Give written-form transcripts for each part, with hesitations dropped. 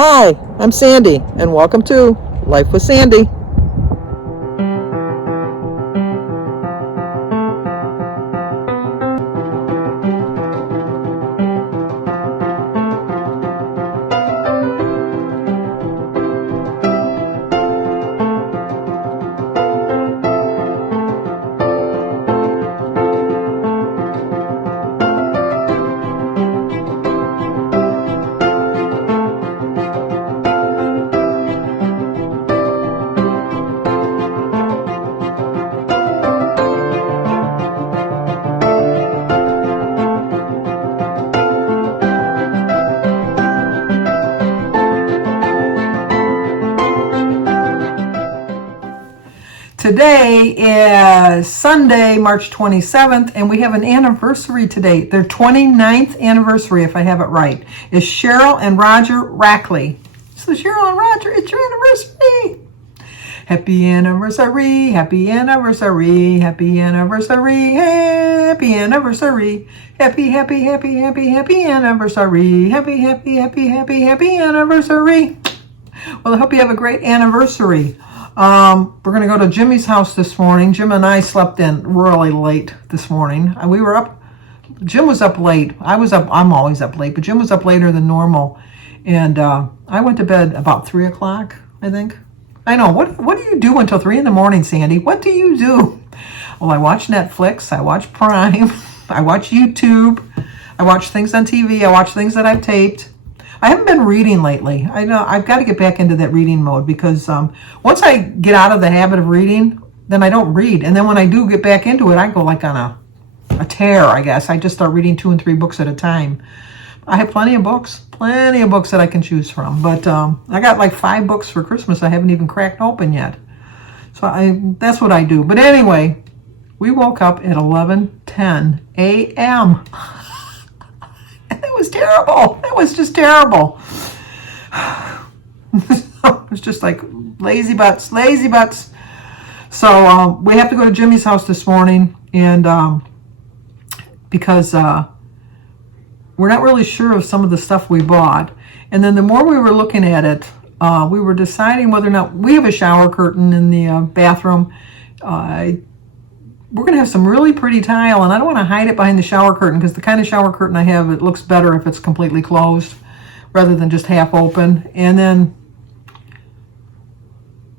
Hi, I'm Sandy, and welcome to Life with Sandy. Today is Sunday, March 27th, and we have an anniversary today. Their 29th anniversary, if I have it right, is Cheryl and Roger Rackley. So Cheryl and Roger, it's your anniversary. Happy anniversary, happy anniversary, happy anniversary, happy anniversary, happy, happy, happy, happy, happy anniversary, happy, happy, happy, happy, happy anniversary. Well, I hope you have a great anniversary. We're going to go to Jimmy's house this morning. Jim and I slept in really late this morning. We were up. Jim was up late. I'm always up late, but Jim was up later than normal. And I went to bed about 3 o'clock, I think. I know. What do you do until 3 in the morning, Sandy? What do you do? Well, I watch Netflix. I watch Prime. I watch YouTube. I watch things on TV. I watch things that I've taped. I haven't been reading lately. I know I've got to get back into that reading mode because once I get out of the habit of reading, then I don't read. And then when I do get back into it, I go like on a tear, I guess. I just start reading 2 and 3 books at a time. I have plenty of books that I can choose from. But I got like 5 books for Christmas I haven't even cracked open yet. So that's what I do. But anyway, we woke up at 11:10 a.m. It was terrible. It was just terrible. It was just like lazy butts. So we have to go to Jimmy's house this morning, and because we're not really sure of some of the stuff we bought. And then the more we were looking at it, we were deciding whether or not we have a shower curtain in the bathroom. We're going to have some really pretty tile, and I don't want to hide it behind the shower curtain because the kind of shower curtain I have, it looks better if it's completely closed rather than just half open. And then,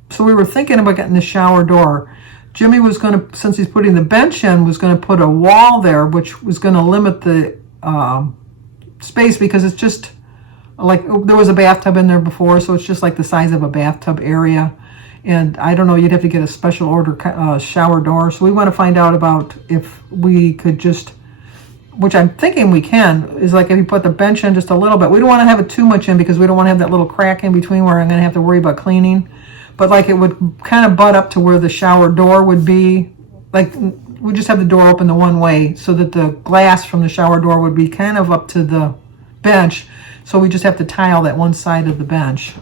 so we were thinking about getting the shower door. Jimmy was going to, since he's putting the bench in, was going to put a wall there, which was going to limit the space because it's just like, there was a bathtub in there before, so it's just like the size of a bathtub area. And I don't know, you'd have to get a special order shower door. So we want to find out about if we could just, which I'm thinking we can, is like if you put the bench in just a little bit. We don't want to have it too much in because we don't want to have that little crack in between where I'm going to have to worry about cleaning. But like it would kind of butt up to where the shower door would be. Like we just have the door open the one way so that the glass from the shower door would be kind of up to the bench. So we just have to tile that one side of the bench.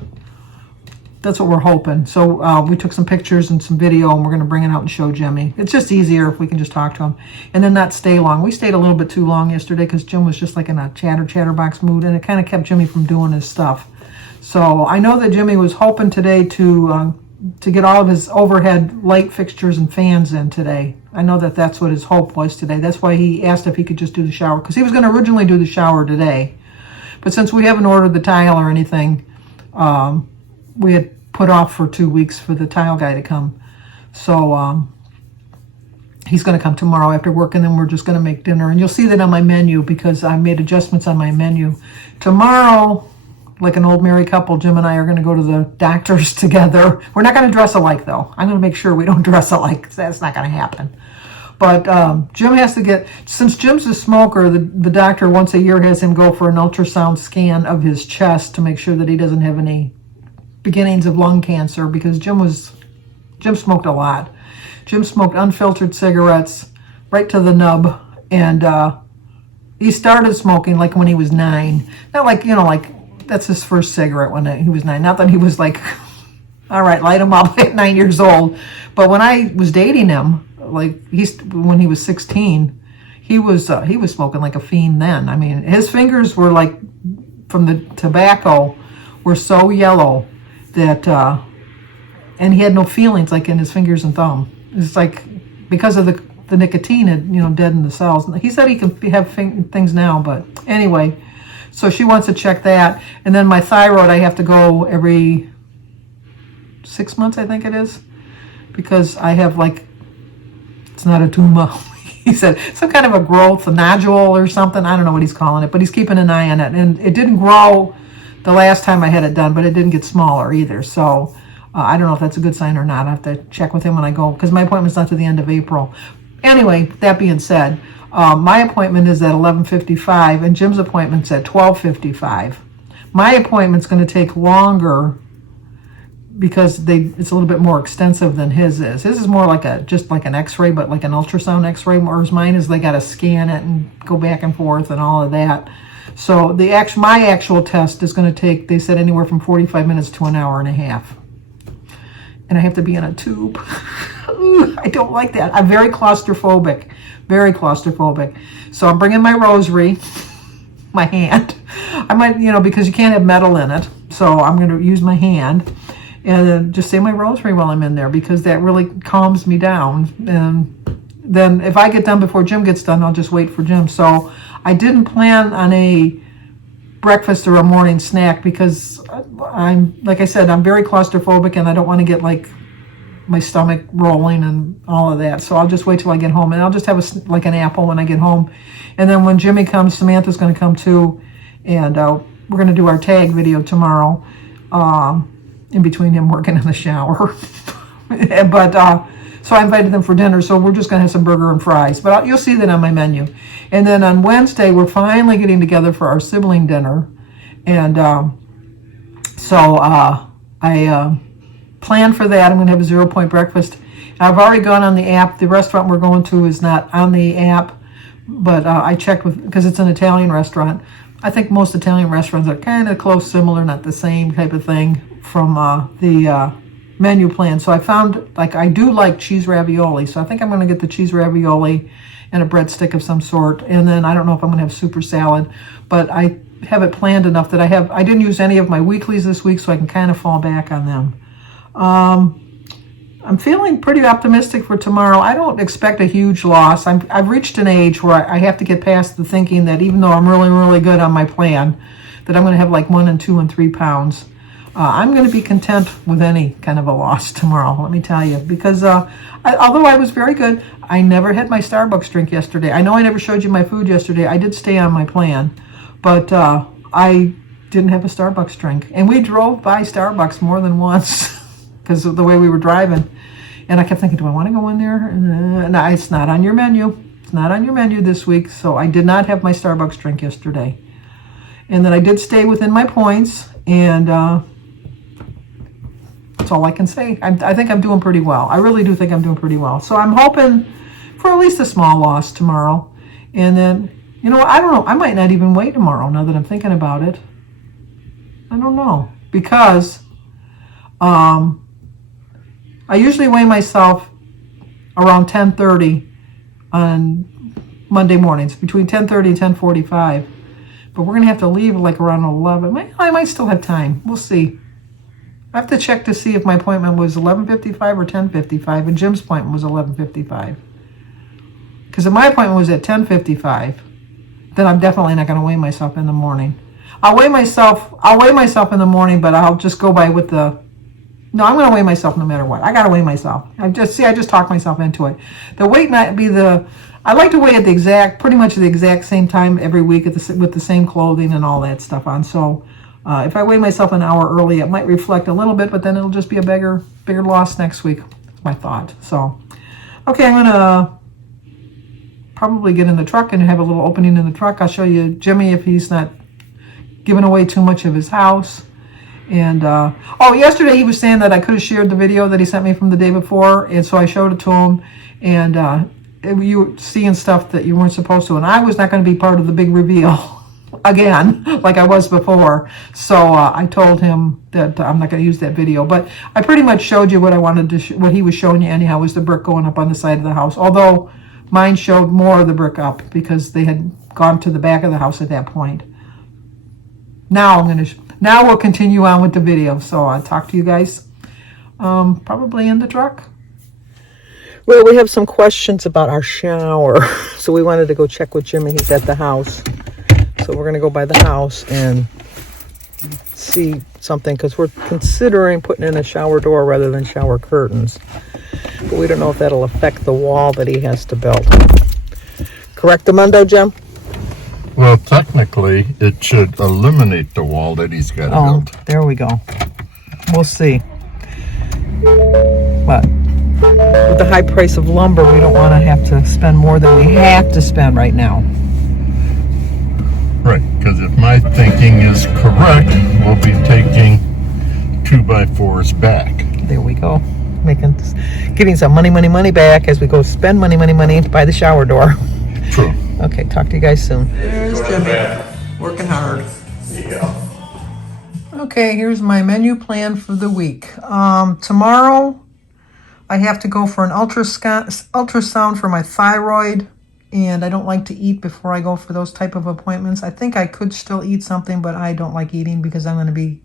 That's what we're hoping. So we took some pictures and some video, and we're going to bring it out and show Jimmy. It's just easier if we can just talk to him and then not stay long. We stayed a little bit too long yesterday because Jim was just like in a chatterbox mood, and it kind of kept Jimmy from doing his stuff. So I know that Jimmy was hoping today to get all of his overhead light fixtures and fans in today. I know that that's what his hope was today. That's why he asked if he could just do the shower, because he was going to originally do the shower today. But since we haven't ordered the tile or anything, we had put off for 2 weeks for the tile guy to come. So he's going to come tomorrow after work, and then we're just going to make dinner. And you'll see that on my menu because I made adjustments on my menu. Tomorrow, like an old married couple, Jim and I are going to go to the doctor's together. We're not going to dress alike, though. I'm going to make sure we don't dress alike because that's not going to happen. But Jim has to get, since Jim's a smoker, the doctor once a year has him go for an ultrasound scan of his chest to make sure that he doesn't have any beginnings of lung cancer, because Jim smoked a lot. Jim smoked unfiltered cigarettes right to the nub, and he started smoking like when he was 9. Not like, like that's his first cigarette when he was 9. Not that he was like, all right, light him up at 9 years old. But when I was dating him, like when he was 16, he was smoking like a fiend then. I mean, his fingers were like, from the tobacco, were so yellow that, and he had no feelings like in his fingers and thumb. It's like because of the nicotine had, deadened the cells. He said he can have things now, but anyway, so she wants to check that. And then my thyroid, I have to go every 6 months, I think it is, because I have it's not a tumor. He said some kind of a growth, a nodule or something. I don't know what he's calling it, but he's keeping an eye on it. And it didn't grow the last time I had it done, but it didn't get smaller either. So I don't know if that's a good sign or not. I have to check with him when I go, because my appointment's not to the end of April. Anyway, that being said, my appointment is at 11:55, and Jim's appointment's at 12:55. My appointment's going to take longer because it's a little bit more extensive than his is. His is more just like an X-ray, but like an ultrasound X-ray. Whereas mine is they got to scan it and go back and forth and all of that. So my actual test is going to take, they said, anywhere from 45 minutes to an hour and a half. And I have to be in a tube. I don't like that. I'm very claustrophobic. Very claustrophobic. So I'm bringing my rosary, my hand. I might, because you can't have metal in it. So I'm going to use my hand and just say my rosary while I'm in there, because that really calms me down. And then if I get done before Jim gets done, I'll just wait for Jim. So I didn't plan on a breakfast or a morning snack because like I said, I'm very claustrophobic and I don't want to get my stomach rolling and all of that. So I'll just wait till I get home, and I'll just have an apple when I get home. And then when Jimmy comes, Samantha's going to come too, and we're going to do our tag video tomorrow, in between him working in the shower. But so I invited them for dinner, so we're just going to have some burger and fries. But you'll see that on my menu. And then on Wednesday, we're finally getting together for our sibling dinner. And so I planned for that. I'm going to have a 0 Point breakfast. I've already gone on the app. The restaurant we're going to is not on the app, but I checked because it's an Italian restaurant. I think most Italian restaurants are kind of close, similar, not the same type of thing from the menu plan. So I found, I do like cheese ravioli, so I think I'm going to get the cheese ravioli and a breadstick of some sort. And then I don't know if I'm going to have super salad, but I have it planned enough that I didn't use any of my weeklies this week, so I can kind of fall back on them. I'm feeling pretty optimistic for tomorrow. I don't expect a huge loss. I've reached an age where I have to get past the thinking that even though I'm really, really good on my plan, that I'm going to have 1 and 2 and 3 pounds. I'm going to be content with any kind of a loss tomorrow, let me tell you, because although I was very good, I never had my Starbucks drink yesterday. I know I never showed you my food yesterday. I did stay on my plan, but I didn't have a Starbucks drink. And we drove by Starbucks more than once because of the way we were driving. And I kept thinking, do I want to go in there? No, it's not on your menu. It's not on your menu this week. So I did not have my Starbucks drink yesterday. And then I did stay within my points, and that's all I can say. I think I'm doing pretty well. I really do think I'm doing pretty well. So I'm hoping for at least a small loss tomorrow. And then, I don't know. I might not even weigh tomorrow now that I'm thinking about it. I don't know. Because I usually weigh myself around 10:30 on Monday mornings, between 10:30 and 10:45. But we're going to have to leave around 11. I might still have time. We'll see. I have to check to see if my appointment was 11:55 or 10:55, and Jim's appointment was 11:55. Because if my appointment was at 10:55, then I'm definitely not going to weigh myself in the morning. I'll weigh myself in the morning, but I'll just go by with no, I'm going to weigh myself no matter what. I got to weigh myself. I just talked myself into it. The weight might be I like to weigh at pretty much the exact same time every week with the same clothing and all that stuff on. So if I weigh myself an hour early, it might reflect a little bit, but then it'll just be a bigger loss next week. That's my thought. So, okay, I'm going to probably get in the truck and have a little opening in the truck. I'll show you Jimmy if he's not giving away too much of his house. And yesterday he was saying that I could have shared the video that he sent me from the day before, and so I showed it to him, and you were seeing stuff that you weren't supposed to, and I was not going to be part of the big reveal again like I was before. So I told him that I'm not going to use that video, but I pretty much showed you what I wanted to what he was showing you anyhow, was the brick going up on the side of the house, although mine showed more of the brick up because they had gone to the back of the house at that point. Now I'm going to Now we'll continue on with the video. So I'll talk to you guys probably in the truck. Well, we have some questions about our shower. So we wanted to go check with Jimmy. He's at the house. So we're going to go by the house and see something because we're considering putting in a shower door rather than shower curtains. But we don't know if that'll affect the wall that he has to build. Correct, Amundo, Jim? Well, technically, it should eliminate the wall that he's got to build. There we go. We'll see. But with the high price of lumber, we don't want to have to spend more than we have to spend right now. Right, because if my thinking is correct, we'll be taking 2x4s back. There we go. Getting some money back as we go spend money to buy the shower door. True. Okay, talk to you guys soon. There's Jimmy, working hard. Yeah. Okay, here's my menu plan for the week. Tomorrow, I have to go for an ultrasound for my thyroid, and I don't like to eat before I go for those type of appointments. I think I could still eat something, but I don't like eating because I'm going to be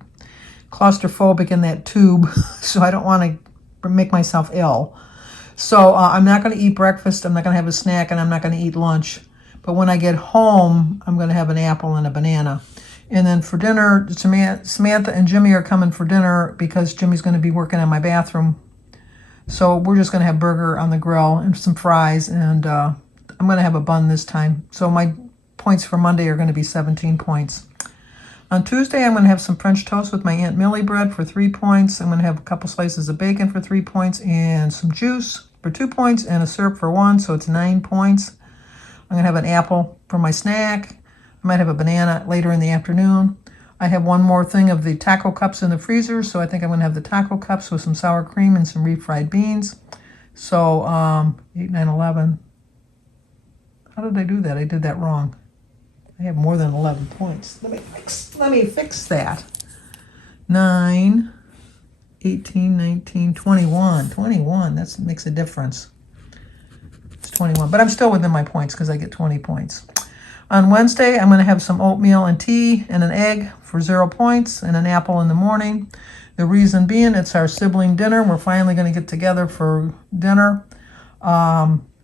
claustrophobic in that tube, so I don't want to make myself ill. So I'm not going to eat breakfast, I'm not going to have a snack, and I'm not going to eat lunch. But when I get home, I'm going to have an apple and a banana. And then for dinner, Samantha and Jimmy are coming for dinner because Jimmy's going to be working on my bathroom. So we're just going to have burger on the grill and some fries, and I'm going to have a bun this time. So my points for Monday are going to be 17 points. On Tuesday, I'm going to have some French toast with my Aunt Millie bread for 3 points. I'm going to have a couple slices of bacon for 3 points and some juice for 2 points and a syrup for 1, so it's 9 points. I'm going to have an apple for my snack. I might have a banana later in the afternoon. I have one more thing of the taco cups in the freezer, so I think I'm going to have the taco cups with some sour cream and some refried beans. So 8, 9, 11. How did I do that? I did that wrong. I have more than 11 points. Let me fix that. 9, 18, 19, 21. 21, that makes a difference. It's 21, but I'm still within my points because I get 20 points. On Wednesday, I'm going to have some oatmeal and tea and an egg for 0 points and an apple in the morning. The reason being, it's our sibling dinner. We're finally going to get together for dinner.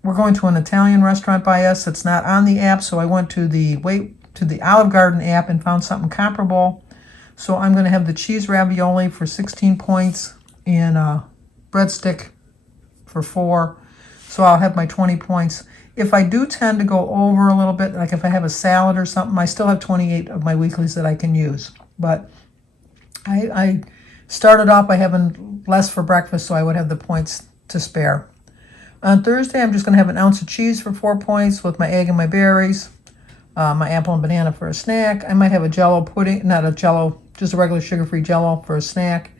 We're going to an Italian restaurant by us. It's not on the app, so I went to the Olive Garden app and found something comparable. So I'm going to have the cheese ravioli for 16 points and a breadstick for 4. So I'll have my 20 points. If I do tend to go over a little bit, like if I have a salad or something, I still have 28 of my weeklies that I can use. But I started off by having less for breakfast, so I would have the points to spare. On Thursday, I'm just going to have an ounce of cheese for 4 points with my egg and my berries, my apple and banana for a snack. I might have a Jell-O pudding, not a Jell-O, just a regular sugar-free Jell-O for a snack.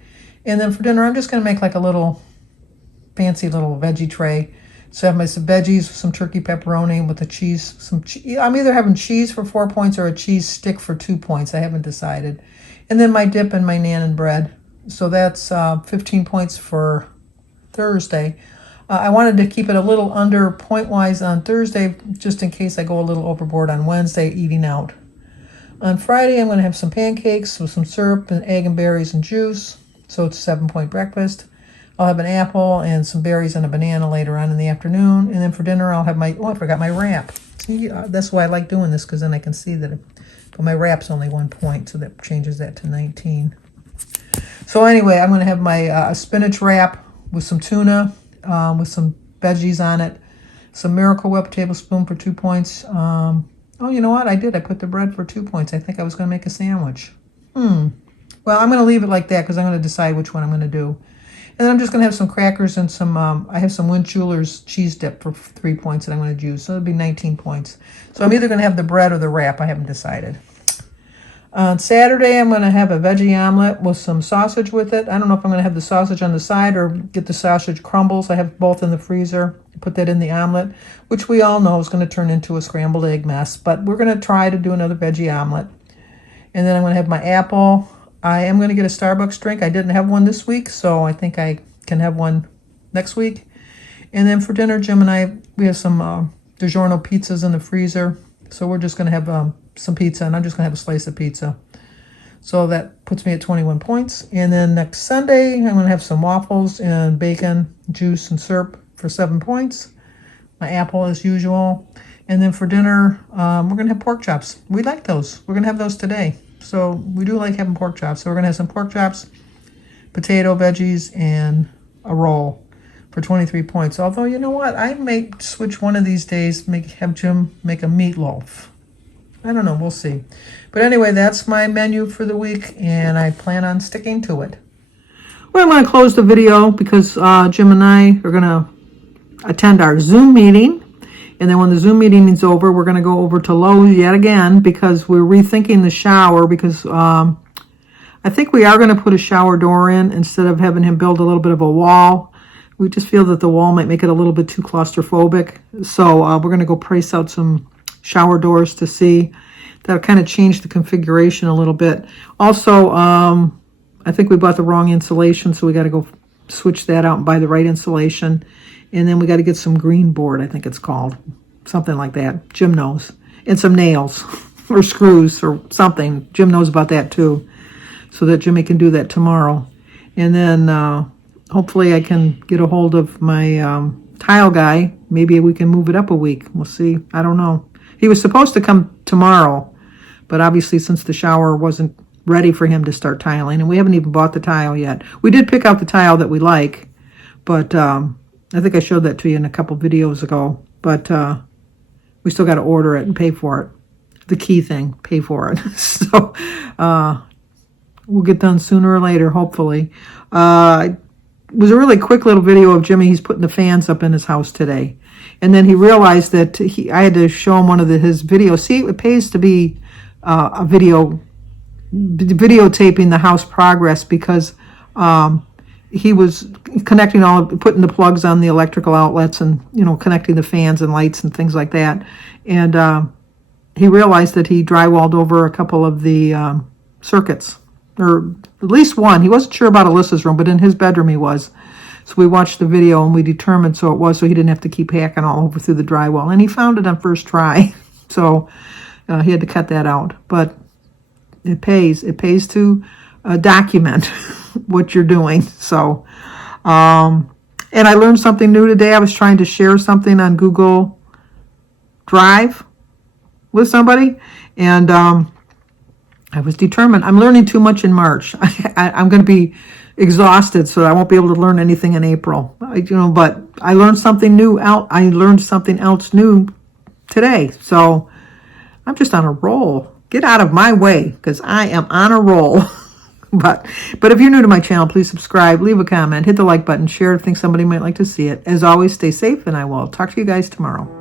And then for dinner, I'm just going to make like a little fancy little veggie tray. So I have some veggies, some turkey pepperoni with the cheese. I'm either having cheese for 4 points or a cheese stick for 2 points. I haven't decided. And then my dip and my naan and bread. So that's 15 points for Thursday. I wanted to keep it a little under point-wise on Thursday, just in case I go a little overboard on Wednesday eating out. On Friday, I'm going to have some pancakes with some syrup and egg and berries and juice. So it's a 7-point breakfast. I'll have an apple and some berries and a banana later on in the afternoon. And then for dinner, I'll have I forgot my wrap. See, that's why I like doing this, because then I can see that but my wrap's only 1 point, so that changes that to 19. So anyway, I'm going to have my spinach wrap with some tuna, with some veggies on it, some Miracle Whip tablespoon for 2 points. Oh, you know what? I put the bread for 2 points. I think I was going to make a sandwich. Well, I'm going to leave it like that because I'm going to decide which one I'm going to do. And then I'm just going to have some crackers and some, I have some Winchuler's cheese dip for 3 points that I'm going to use. So it'll be 19 points. So I'm either going to have the bread or the wrap. I haven't decided. On Saturday, I'm going to have a veggie omelet with some sausage with it. I don't know if I'm going to have the sausage on the side or get the sausage crumbles. I have both in the freezer. Put that in the omelet, which we all know is going to turn into a scrambled egg mess. But we're going to try to do another veggie omelet. And then I'm going to have my apple. I am going to get a Starbucks drink. I didn't have one this week, so I think I can have one next week. And then for dinner, Jim and I, we have some DiGiorno pizzas in the freezer. So we're just going to have some pizza, and I'm just going to have a slice of pizza. So that puts me at 21 points. And then next Sunday, I'm going to have some waffles and bacon, juice, and syrup for 7 points. My apple as usual. And then for dinner, we're going to have pork chops. We like those. We're going to have those today. So we do like having pork chops. So we're going to have some pork chops, potato, veggies, and a roll for 23 points. Although, you know what? I may switch one of these days, have Jim make a meatloaf. I don't know. We'll see. But anyway, that's my menu for the week, and I plan on sticking to it. Well, I'm going to close the video because Jim and I are going to attend our Zoom meeting. And then when the Zoom meeting is over, we're going to go over to Lowe's yet again because we're rethinking the shower because I think we are going to put a shower door in instead of having him build a little bit of a wall. We just feel that the wall might make it a little bit too claustrophobic. So we're going to go price out some shower doors to see. That'll kind of change the configuration a little bit. Also, I think we bought the wrong insulation, so we got to go switch that out and buy the right insulation. And then we got to get some green board, I think it's called. Something like that. Jim knows. And some nails or screws or something. Jim knows about that too. So that Jimmy can do that tomorrow. And then hopefully I can get a hold of my tile guy. Maybe we can move it up a week. We'll see. I don't know. He was supposed to come tomorrow. But obviously since the shower wasn't ready for him to start tiling. And we haven't even bought the tile yet. We did pick out the tile that we like. But I think I showed that to you in a couple videos ago, but we still got to order it and pay for it. The key thing, pay for it. So we'll get done sooner or later, hopefully. It was a really quick little video of Jimmy. He's putting the fans up in his house today. And then he realized that I had to show him one of his videos. See, it pays to be videotaping the house progress because he was putting the plugs on the electrical outlets and, connecting the fans and lights and things like that. And he realized that he drywalled over a couple of the circuits, or at least one. He wasn't sure about Alyssa's room, but in his bedroom he was. So we watched the video and we determined so it was, so he didn't have to keep hacking all over through the drywall. And he found it on first try. So he had to cut that out. But it pays. It pays to document what you're doing. So, and I learned something new today. I was trying to share something on Google Drive with somebody, and I was determined. I'm learning too much in March. I'm going to be exhausted, so I won't be able to learn anything in April. But I learned something new I learned something else new today. So I'm just on a roll. Get out of my way because I am on a roll. But if you're new to my channel, please subscribe, leave a comment, hit the like button, share if you think somebody might like to see it. As always, stay safe, and I will talk to you guys tomorrow.